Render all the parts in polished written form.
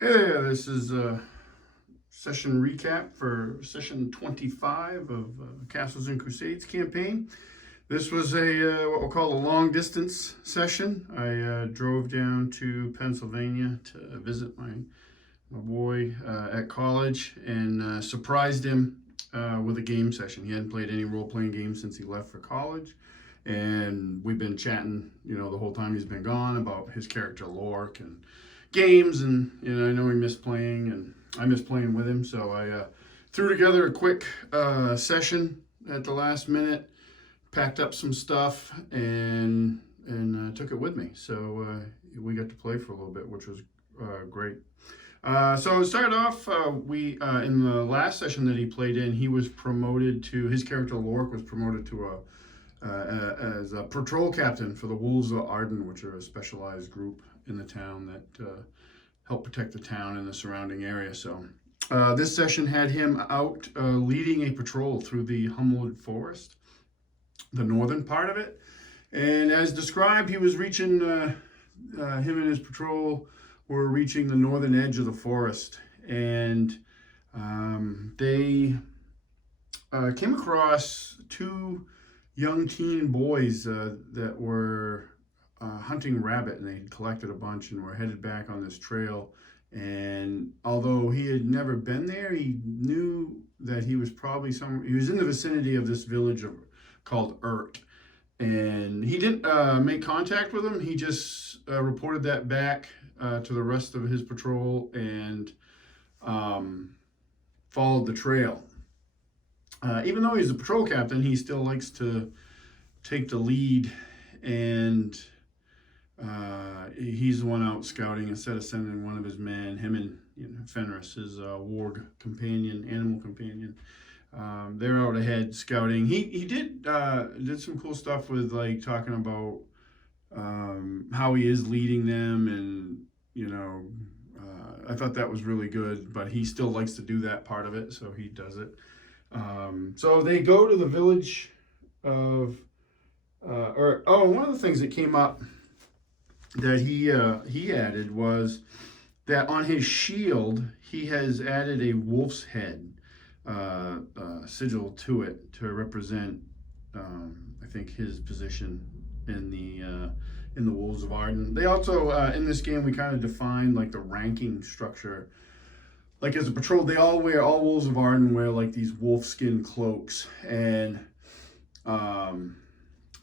Hey there, this is a session recap for session 25 of Castles and Crusades campaign. This was what we'll call a long distance session. I drove down to Pennsylvania to visit my boy at college and surprised him with a game session. He hadn't played any role playing games since he left for college. And we've been chatting, the whole time he's been gone about his character Lork and games, and I know he missed playing, and I miss playing with him. So I threw together a quick session at the last minute, packed up some stuff, and took it with me. So we got to play for a little bit, which was great. So it started off. We in the last session that he played in, he was promoted to his character Lork was promoted to a as a patrol captain for the Wolves of Arden, which are a specialized group in the town that help protect the town and the surrounding area. So this session had him out leading a patrol through the Humwood Forest, the northern part of it. And as described, he was reaching, him and his patrol were reaching the northern edge of the forest. And they came across two young teen boys that were hunting rabbit, and they had collected a bunch and were headed back on this trail. And although he had never been there, he knew that he was probably he was in the vicinity of this village called Urt. And he didn't make contact with him. He just reported that back to the rest of his patrol and followed the trail. Even though he's a patrol captain, he still likes to take the lead, and he's the one out scouting instead of sending one of his men. Him and Fenris, his warg companion, animal companion, they're out ahead scouting. He did some cool stuff with like talking about how he is leading them, and I thought that was really good. But he still likes to do that part of it, so he does it. So they go to the village of, one of the things that came up that he added was that on his shield he has added a wolf's head sigil to it to represent, I think, his position in the Wolves of Arden. They also in this game we kind of defined like the ranking structure. Like as a patrol, all Wolves of Arden wear like these wolf skin cloaks, and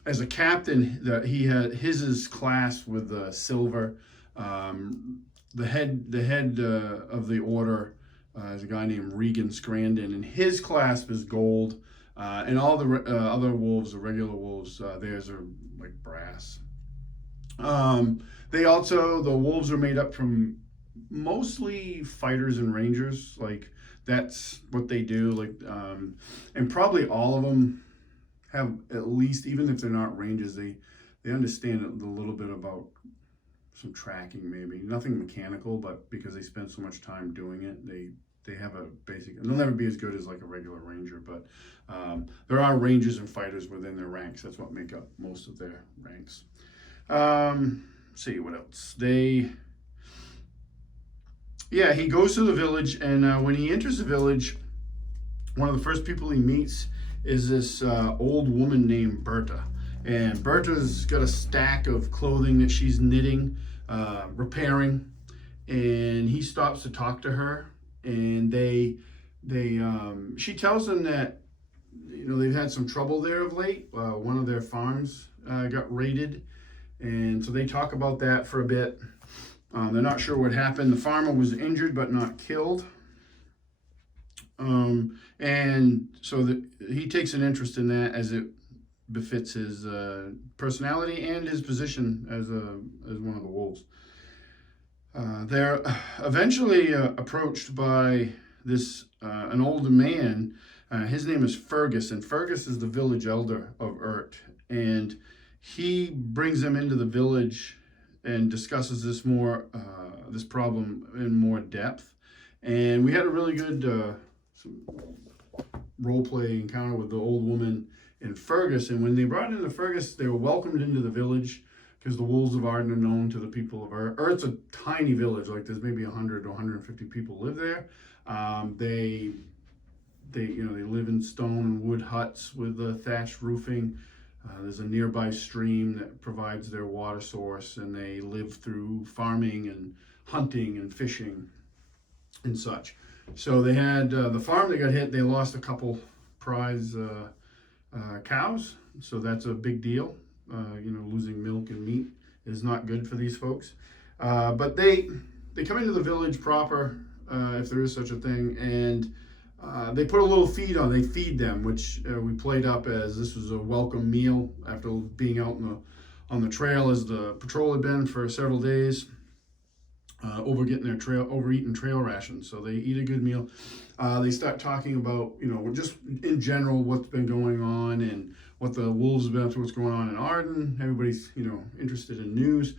as a captain, he had his is classed with silver. The head of the order is a guy named Regan Scrandon, and his clasp is gold. And all the other wolves, the regular wolves, theirs are like brass. The wolves are made up from mostly fighters and rangers. Like that's what they do. And probably all of them have at least, even if they're not rangers, they understand a little bit about some tracking, maybe nothing mechanical, but because they spend so much time doing it, they have a basic. And they'll never be as good as like a regular ranger, but there are rangers and fighters within their ranks. That's what make up most of their ranks. See what else he goes to the village, and when he enters the village, one of the first people he meets is this old woman named Berta. And Berta's got a stack of clothing that she's knitting, repairing, and he stops to talk to her. And she tells him that they've had some trouble there of late. One of their farms got raided, and so they talk about that for a bit. They're not sure what happened. The farmer was injured but not killed. And so he takes an interest in that as it befits his personality and his position as one of the wolves. They're eventually approached by an older man. His name is Fergus, and Fergus is the village elder of Urt. And he brings them into the village and discusses this problem in more depth. And we had a really good role play encounter with the old woman and Fergus. And when they brought in Fergus, they were welcomed into the village because the Wolves of Arden are known to the people of Earth. Earth's a tiny village, like there's maybe 100 to 150 people live there. They live in stone and wood huts with thatched roofing. There's a nearby stream that provides their water source, and they live through farming and hunting and fishing and such. So they had the farm that got hit. They lost a couple prize cows, so that's a big deal. Losing milk and meat is not good for these folks. But they come into the village proper, if there is such a thing, and they put a little feed on. They feed them, which we played up as this was a welcome meal after being out on the trail as the patrol had been for several days, overeating trail rations. So they eat a good meal. They start talking about, just in general what's been going on and what the Wolves have been up to, what's going on in Arden. Everybody's, interested in news.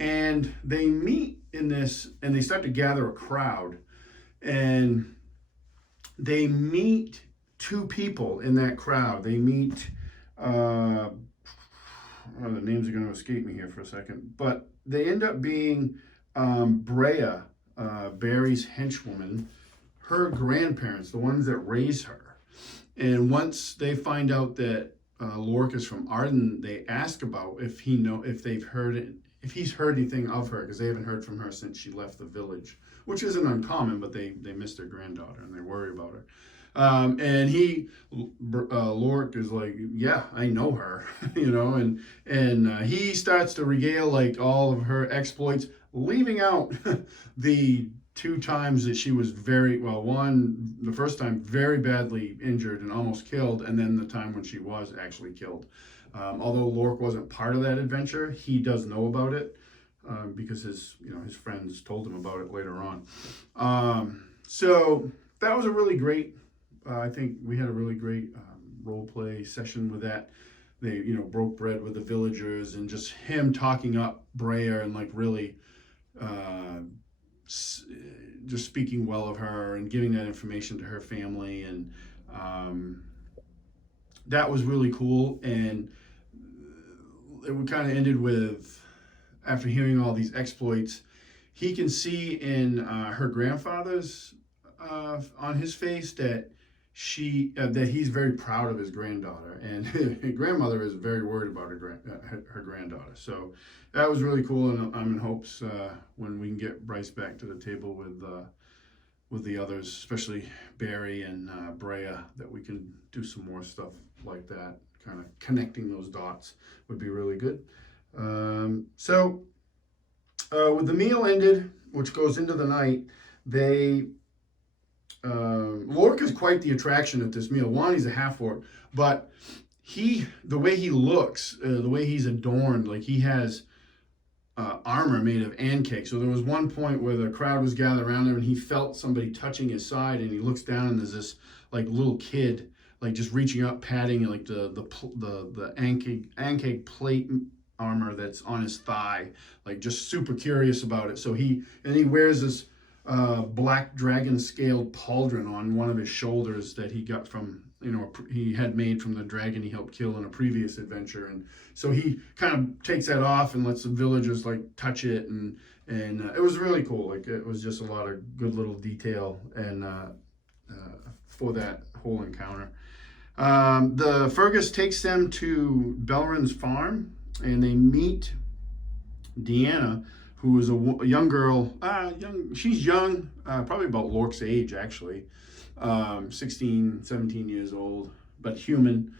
And they meet in this, and they start to gather a crowd. And they meet two people in that crowd. They meet, the names are going to escape me here for a second, but they end up being Brea, Barry's henchwoman, her grandparents, the ones that raised her. And once they find out that Lork is from Arden, they ask about if he's heard anything of her, because they haven't heard from her since she left the village, which isn't uncommon, but they miss their granddaughter and they worry about her. And Lork is like, yeah, I know her, and he starts to regale like all of her exploits, leaving out the two times that she was the first time very badly injured and almost killed, and then the time when she was actually killed. Although Lork wasn't part of that adventure, he does know about it because his friends told him about it later on. So that was a really great. I think we had a really great role play session with that. They broke bread with the villagers, and just him talking up Brea and like really just speaking well of her and giving that information to her family, and that was really cool. And it kind of ended with, after hearing all these exploits, he can see in her grandfather's on his face that he's very proud of his granddaughter, and his grandmother is very worried about her granddaughter. So that was really cool, and I'm in hopes when we can get Bryce back to the table with the others, especially Barry and Brea, that we can do some more stuff like that. Kind of connecting those dots would be really good. So with the meal ended, which goes into the night, Lork is quite the attraction at this meal. One, he's a half-orc, but the way he looks, the way he's adorned, like he has armor made of ancake. So there was one point where the crowd was gathered around him, and he felt somebody touching his side, and he looks down, and there's this like little kid, like just reaching up, patting like the ancake plate armor that's on his thigh, like just super curious about it. So he wears this black dragon scaled pauldron on one of his shoulders that he got from, he had made from the dragon he helped kill in a previous adventure. And so he kind of takes that off and lets the villagers like touch it, and it was really cool. Like it was just a lot of good little detail and for that whole encounter. The Fergus takes them to Belrin's farm, and they meet Deanna, who is a young girl. She's young, probably about Lork's age, actually. 16, 17 years old, but human.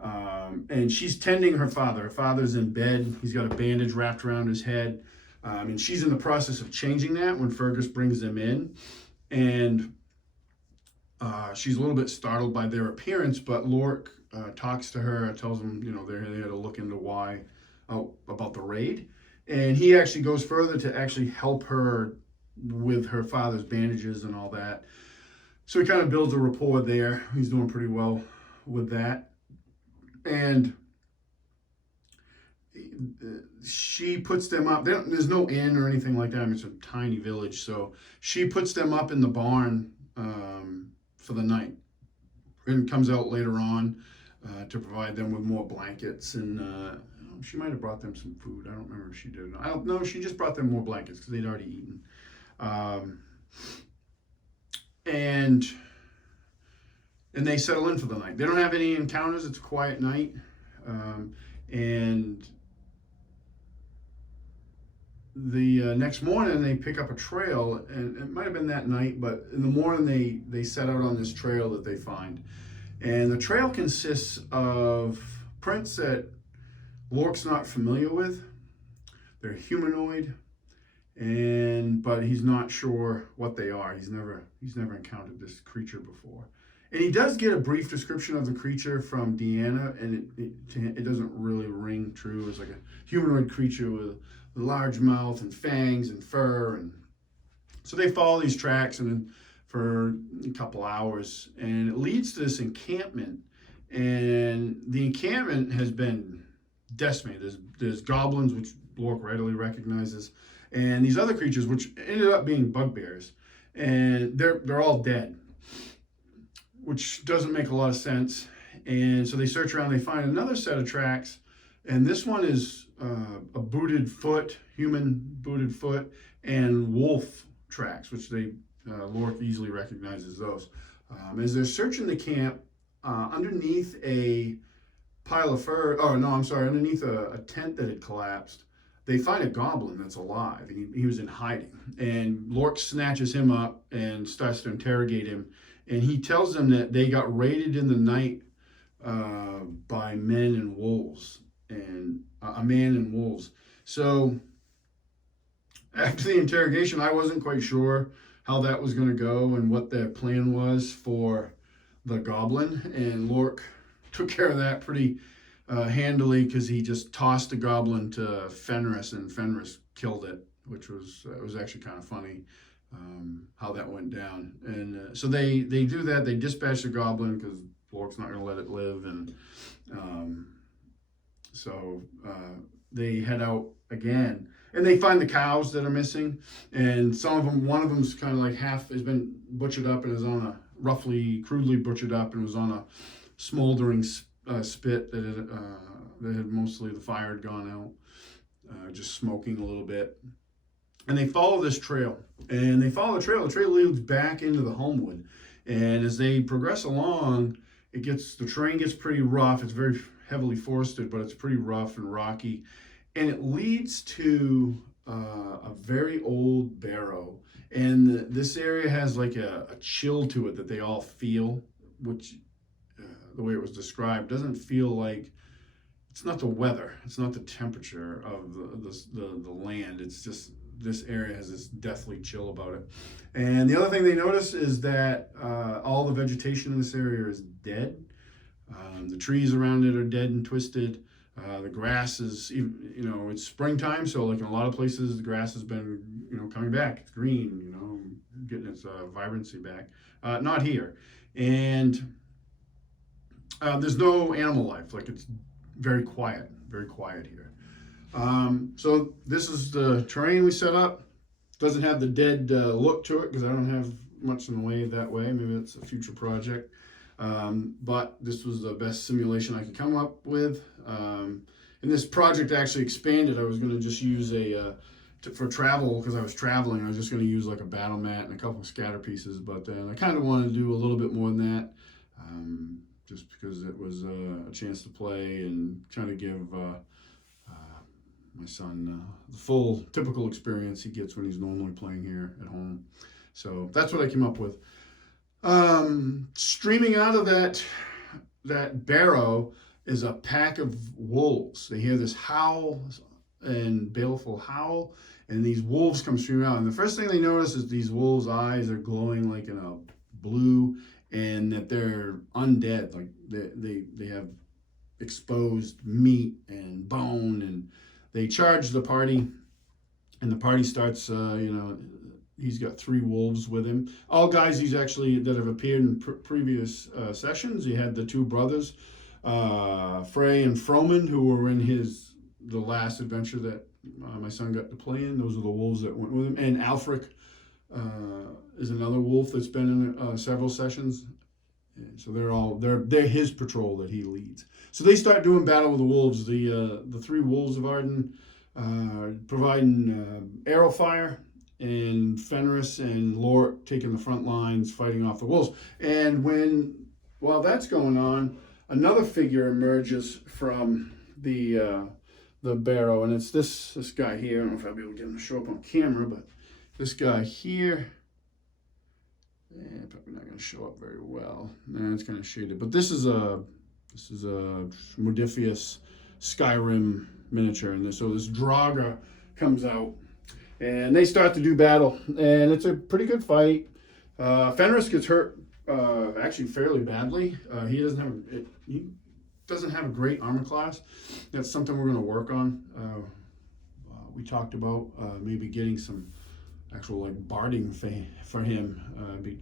And she's tending her father. Her father's in bed. He's got a bandage wrapped around his head. And she's in the process of changing that when Fergus brings them in. And she's a little bit startled by their appearance, but Lork talks to her, tells them, they had to look into why, about the raid. And he actually goes further to actually help her with her father's bandages and all that. So he kind of builds a rapport there. He's doing pretty well with that. And she puts them up. There's no inn or anything like that. I mean, it's a tiny village. So she puts them up in the barn for the night, and comes out later on to provide them with more blankets and she might have brought them some food. I don't remember if she did. I don't know. She just brought them more blankets because they'd already eaten. And they settle in for the night. They don't have any encounters. It's a quiet night. And the next morning they pick up a trail, and it might have been that night, but in the morning they set out on this trail that they find. And the trail consists of prints that Lork's not familiar with. They're humanoid, but he's not sure what they are. He's never encountered this creature before. And he does get a brief description of the creature from Deanna, and it doesn't really ring true. It's like a humanoid creature with a large mouth and fangs and fur. And so they follow these tracks and for a couple hours, and it leads to this encampment. And the encampment has been decimated. There's goblins, which Lork readily recognizes, and these other creatures, which ended up being bugbears, and they're all dead, which doesn't make a lot of sense. And so they search around, they find another set of tracks, and this one is a booted foot, human booted foot, and wolf tracks, which Lork easily recognizes those. As they're searching the camp, underneath a pile of fur, underneath a tent that had collapsed, they find a goblin that's alive. He was in hiding, and Lork snatches him up and starts to interrogate him. And he tells them that they got raided in the night by men and wolves, and a man and wolves. So after the interrogation, I wasn't quite sure how that was going to go and what their plan was for the goblin. And Lork took care of that pretty handily, because he just tossed the goblin to Fenris, and Fenris killed it, which was actually kind of funny. How that went down. And so they do that. They dispatch the goblin because Lork's not going to let it live. And so they head out again, and they find the cows that are missing. And one of them's kind of like has been butchered up and is on crudely butchered up, and was on a smoldering spit that had mostly the fire had gone out, just smoking a little bit. And they follow this trail, and the trail leads back into the homewood. And as they progress along, the terrain gets pretty rough. It's very heavily forested, but it's pretty rough and rocky. And it leads to a very old barrow. And this area has like a chill to it that they all feel, which the way it was described doesn't feel like, it's not the weather, it's not the temperature of the land. It's just, this area has this deathly chill about it. And the other thing they notice is that all the vegetation in this area is dead. The trees around it are dead and twisted. The grass is, it's springtime, so like in a lot of places, the grass has been, coming back. It's green, getting its vibrancy back. Not here. And there's no animal life. Like, it's very quiet here. So this is the terrain we set up. Doesn't have the dead look to it because I don't have much in the way that way. Maybe it's a future project. But this was the best simulation I could come up with. And this project actually expanded. I was going to just use for travel, because I was traveling, I was just going to use like a battle mat and a couple of scatter pieces. But then I kind of wanted to do a little bit more than that, just because it was a chance to play and trying to give my son the full typical experience he gets when he's normally playing here at home. So that's what I came up with. Streaming out of that barrow is a pack of wolves. They hear this howl and baleful howl, and these wolves come streaming out. And the first thing they notice is these wolves' eyes are glowing like in a blue, and that they're undead. Like they have exposed meat and bone, and they charge the party, and the party starts, he's got 3 wolves with him. All guys that have appeared in previous sessions. He had the 2 brothers, Frey and Froman, who were in the last adventure that my son got to play in. Those are the wolves that went with him. And Alfric is another wolf that's been in several sessions. And so they're his patrol that he leads. So they start doing battle with the wolves. The three Wolves of Arden providing arrow fire, and Fenris and Lork taking the front lines, fighting off the wolves. And while that's going on, another figure emerges from the barrow, and it's this guy here. I don't know if I'll be able to get him to show up on camera, but this guy here. Probably not going to show up very well. Nah, it's kind of shaded. But this is a Modifius Skyrim miniature, and so this Draga comes out, and they start to do battle, and it's a pretty good fight. Fenris gets hurt actually fairly badly. He doesn't have a great armor class. That's something we're going to work on. We talked about maybe getting some actual like barding for him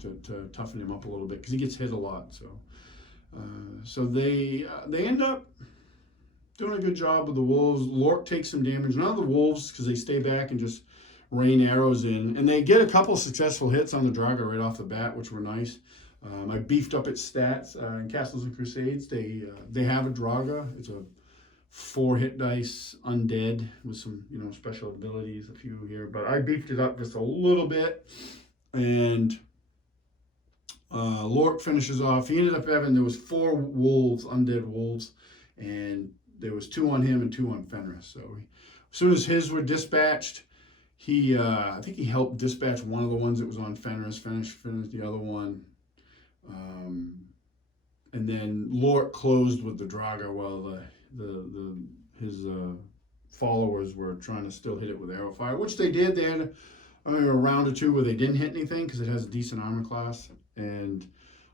to toughen him up a little bit, because he gets hit a lot. So they end up doing a good job with the wolves. Lork takes some damage. None of the wolves, because they stay back and just rain arrows in, and they get a couple successful hits on the Draga right off the bat, which were nice. I beefed up its stats in Castles and Crusades. They have a Draga. It's a 4-hit dice undead with some special abilities, a few here, but I beefed it up just a little bit. And Lork finishes off. He ended up having, there was 4 wolves, undead wolves, and there was 2 on him and 2 on Fenris. So as soon as his were dispatched, I think he helped dispatch one of the ones that was on Fenris. Finished the other one. And then Lork closed with the Draga while his followers were trying to still hit it with arrow fire, which they did. They had a round or two where they didn't hit anything because it has a decent armor class, and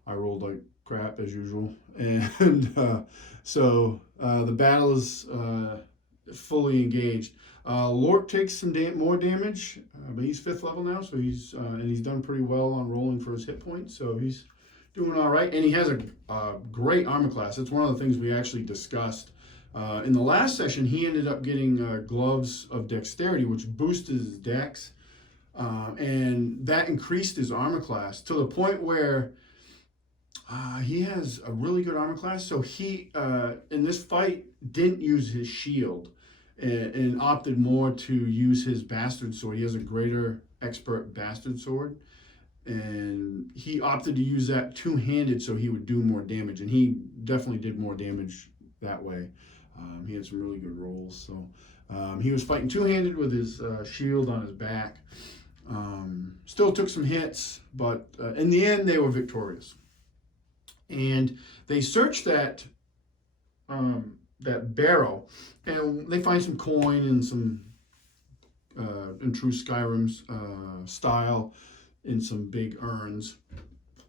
I rolled like crap as usual. And so the battle is fully engaged. Lork takes some more damage, but he's 5th level now, so he's done pretty well on rolling for his hit points, so he's doing all right. And he has a great armor class. It's one of the things we actually discussed. In the last session, he ended up getting gloves of dexterity, which boosted his dex, and that increased his armor class to the point where he has a really good armor class. So he, in this fight, didn't use his shield and opted more to use his bastard sword. He has a greater expert bastard sword, and he opted to use that two-handed so he would do more damage, and he definitely did more damage that way. He had some really good rolls. So he was fighting two-handed with his shield on his back. Still took some hits, but in the end they were victorious. And they searched that barrow, and they find some coin and some in true Skyrim's style in some big urns.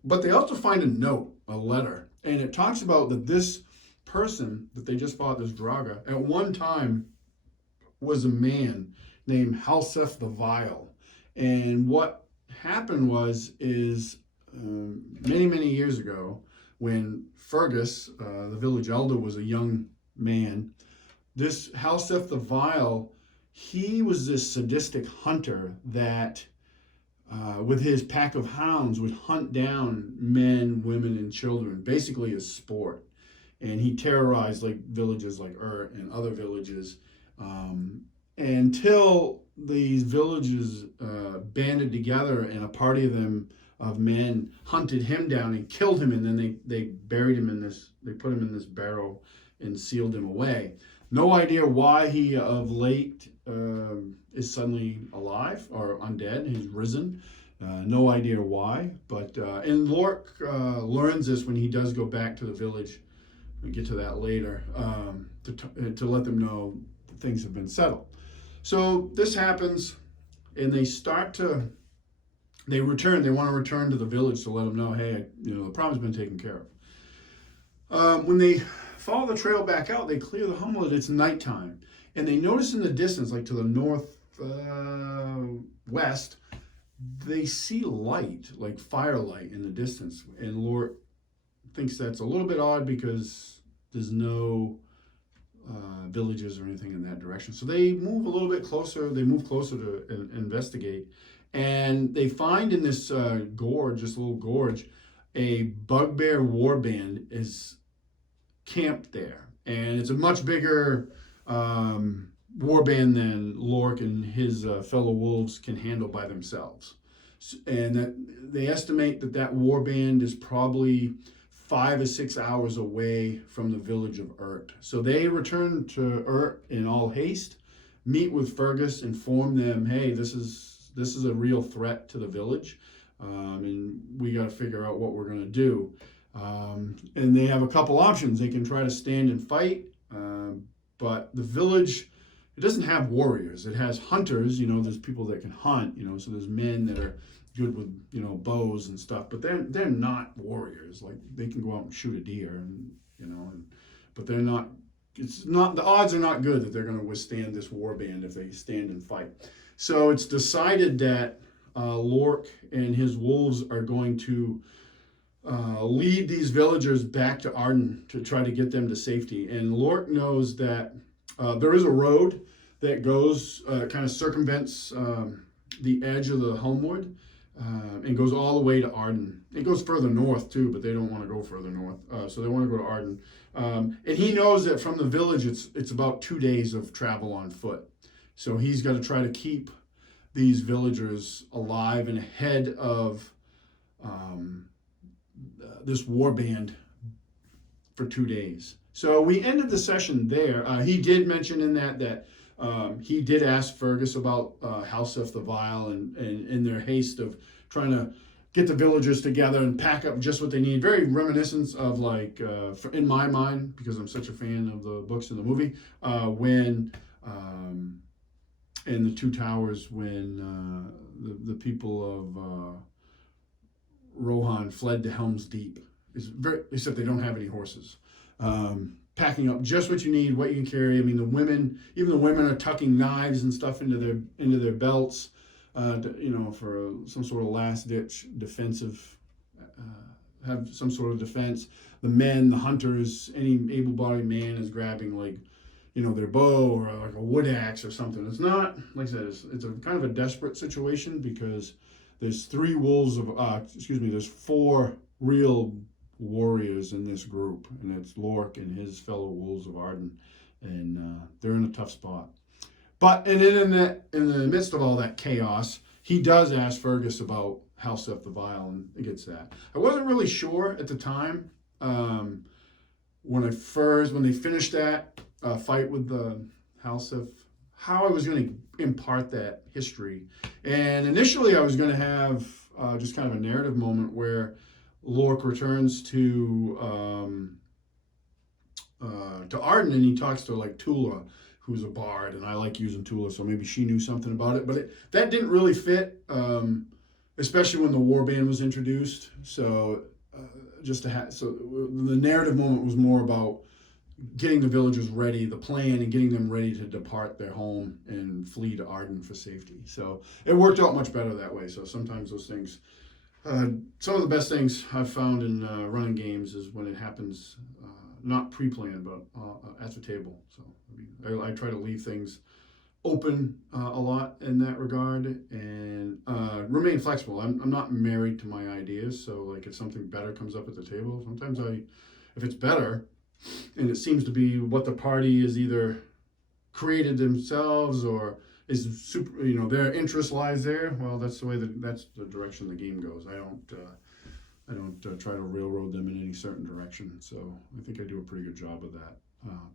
But they also find a note, a letter, and it talks about that this person that they just fought, this Draga, at one time was a man named Halseth the Vile. And what happened is many years ago, when Fergus, the village elder, was a young man, this Halseth the Vile, he was this sadistic hunter that with his pack of hounds would hunt down men, women, and children, basically as sport. And he terrorized like villages like and other villages until these villages banded together, and a party of men hunted him down and killed him, and then they buried him they put him in this barrow and sealed him away. No idea why he of late is suddenly alive or undead. He's risen. No idea why, but and Lork learns this when he does go back to the village. We'll get to that later, to let them know that things have been settled. So this happens, and they return. They want to return to the village to let them know, hey, the problem's been taken care of. When they follow the trail back out, they clear the hamlet. It's nighttime, and they notice in the distance, like to the north west, they see light, like firelight in the distance, and Lork thinks that's a little bit odd because there's no villages or anything in that direction. So they move a little bit closer. They move closer to investigate, and they find in this gorge, this little gorge, a bugbear warband is camped there, and it's a much bigger warband than Lork and his fellow wolves can handle by themselves. And that they estimate that warband is probably 5 or 6 hours away from the village of Urt. So they return to Urt in all haste, meet with Fergus, inform them, hey, this is a real threat to the village, and we got to figure out what we're going to do. And they have a couple options. They can try to stand and fight, but the village, it doesn't have warriors. It has hunters. There's people that can hunt. So there's men that are good with bows and stuff, but they're not warriors. Like, they can go out and shoot a deer, but they're not. It's not, the odds are not good that they're going to withstand this warband if they stand and fight. So it's decided that Lork and his wolves are going to lead these villagers back to Arden to try to get them to safety. And Lork knows that there is a road that goes, kind of circumvents the edge of the Homewood, and goes all the way to Arden. It goes further north too, but they don't want to go further north, so they want to go to Arden. And he knows that from the village, it's about 2 days of travel on foot. So he's got to try to keep these villagers alive and ahead of this warband for 2 days. So we ended the session there. He did mention in that he did ask Fergus about Halseth the Vile, and in their haste of trying to get the villagers together and pack up just what they need. Very reminiscent of, like, in my mind, because I'm such a fan of the books and the movie, when in the Two Towers, when the people of Rohan fled to Helm's Deep, except they don't have any horses. Packing up just what you need, what you can carry. I mean, even the women are tucking knives and stuff into their belts, for some sort of last ditch defensive, have some sort of defense. The men, the hunters, any able-bodied man is grabbing, like, their bow or like a wood axe or something. It's not, like I said, it's a kind of a desperate situation, because there's there's 4 real warriors in this group, and it's Lork and his fellow Wolves of Arden, and they're in a tough spot. But and then in the midst of all that chaos, he does ask Fergus about Halseth the Vile, and he gets that. I wasn't really sure at the time, when they finished that fight with the Halseth, how I was going to impart that history. And initially I was going to have just kind of a narrative moment where Lork returns to Arden, and he talks to, like, Tula, who's a bard, and I like using Tula, so maybe she knew something about it. But that didn't really fit, especially when the warband was introduced. So the narrative moment was more about getting the villagers ready, the plan, and getting them ready to depart their home and flee to Arden for safety. So it worked out much better that way. So sometimes those things. Some of the best things I've found in running games is when it happens not pre-planned, but at the table. So I try to leave things open a lot in that regard, and remain flexible. I'm not married to my ideas, so, like, if something better comes up at the table, sometimes if it's better, and it seems to be what the party is either created themselves or is super, their interest lies there. Well, that's the direction the game goes. I don't try to railroad them in any certain direction. So I think I do a pretty good job of that.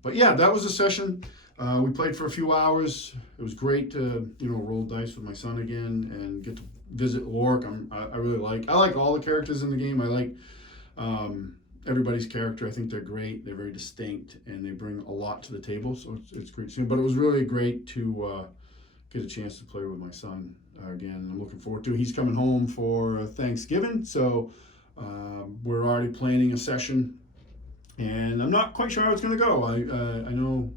But yeah, that was a session. We played for a few hours. It was great to roll dice with my son again and get to visit Lork. I really like all the characters in the game. I like everybody's character. I think they're great. They're very distinct, and they bring a lot to the table. So it's great to see. But it was really great to get a chance to play with my son again. I'm looking forward to it. He's coming home for Thanksgiving, so we're already planning a session, and I'm not quite sure how it's going to go. I know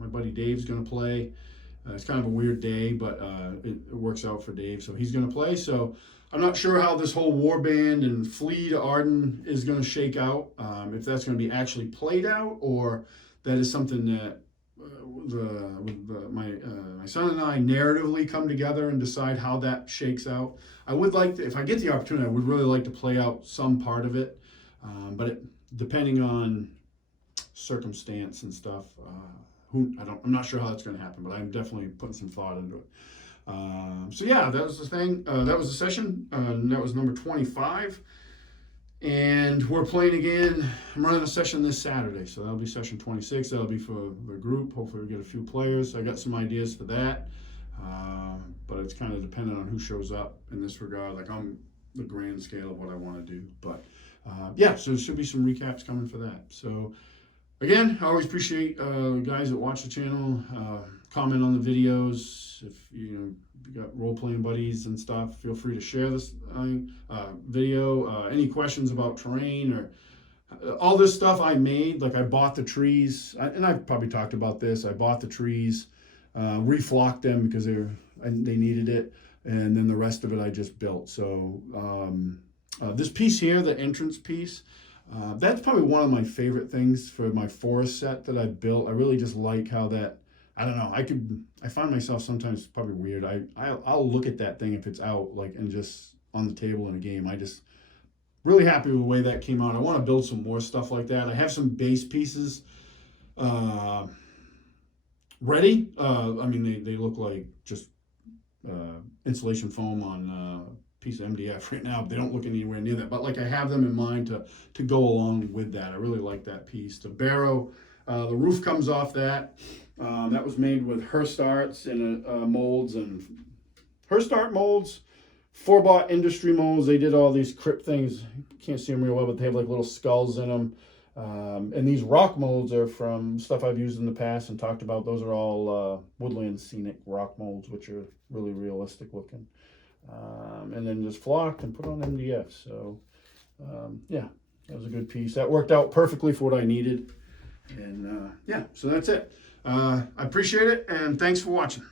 my buddy Dave's going to play. It's kind of a weird day, but it works out for Dave, so he's going to play. So I'm not sure how this whole warband and flee to Arden is going to shake out, if that's going to be actually played out, or that is something that my son and I narratively come together and decide how that shakes out. I would like to, if I get the opportunity, I would really like to play out some part of it, but depending on circumstance and stuff, I'm not sure how that's going to happen, but I'm definitely putting some thought into it. So yeah, that was the thing. That was the session. That was number 25. And we're playing again. I'm running a session this Saturday, so that'll be session 26. That'll be for the group. Hopefully we get a few players. I got some ideas for that, but it's kind of dependent on who shows up in this regard, like on the grand scale of what I want to do. But yeah, so there should be some recaps coming for that. So again, I always appreciate guys that watch the channel, comment on the videos. If you got role-playing buddies and stuff, feel free to share this video. Any questions about terrain or all this stuff I made, like I bought the trees, and I've probably talked about this. I bought the trees, reflocked them because they needed it, and then the rest of it I just built. So this piece here, the entrance piece, that's probably one of my favorite things for my forest set that I built. I really just like how that, I don't know, I find myself sometimes probably weird. I'll look at that thing if it's out, like, and just on the table in a game. I just really happy with the way that came out. I want to build some more stuff like that. I have some base pieces ready. I mean, they look like just insulation foam on piece of MDF right now, but they don't look anywhere near that. But like I have them in mind to go along with that. I really like that piece. The barrow, the roof comes off that. That was made with Hearst Arts and molds and Hearst Art molds, 4-bot industry molds. They did all these crypt things. You can't see them real well, but they have like little skulls in them. And these rock molds are from stuff I've used in the past and talked about. Those are all woodland scenic rock molds, which are really realistic looking. And then just flocked and put on MDF. So yeah, that was a good piece. That worked out perfectly for what I needed. And yeah, so that's it. I appreciate it, and thanks for watching.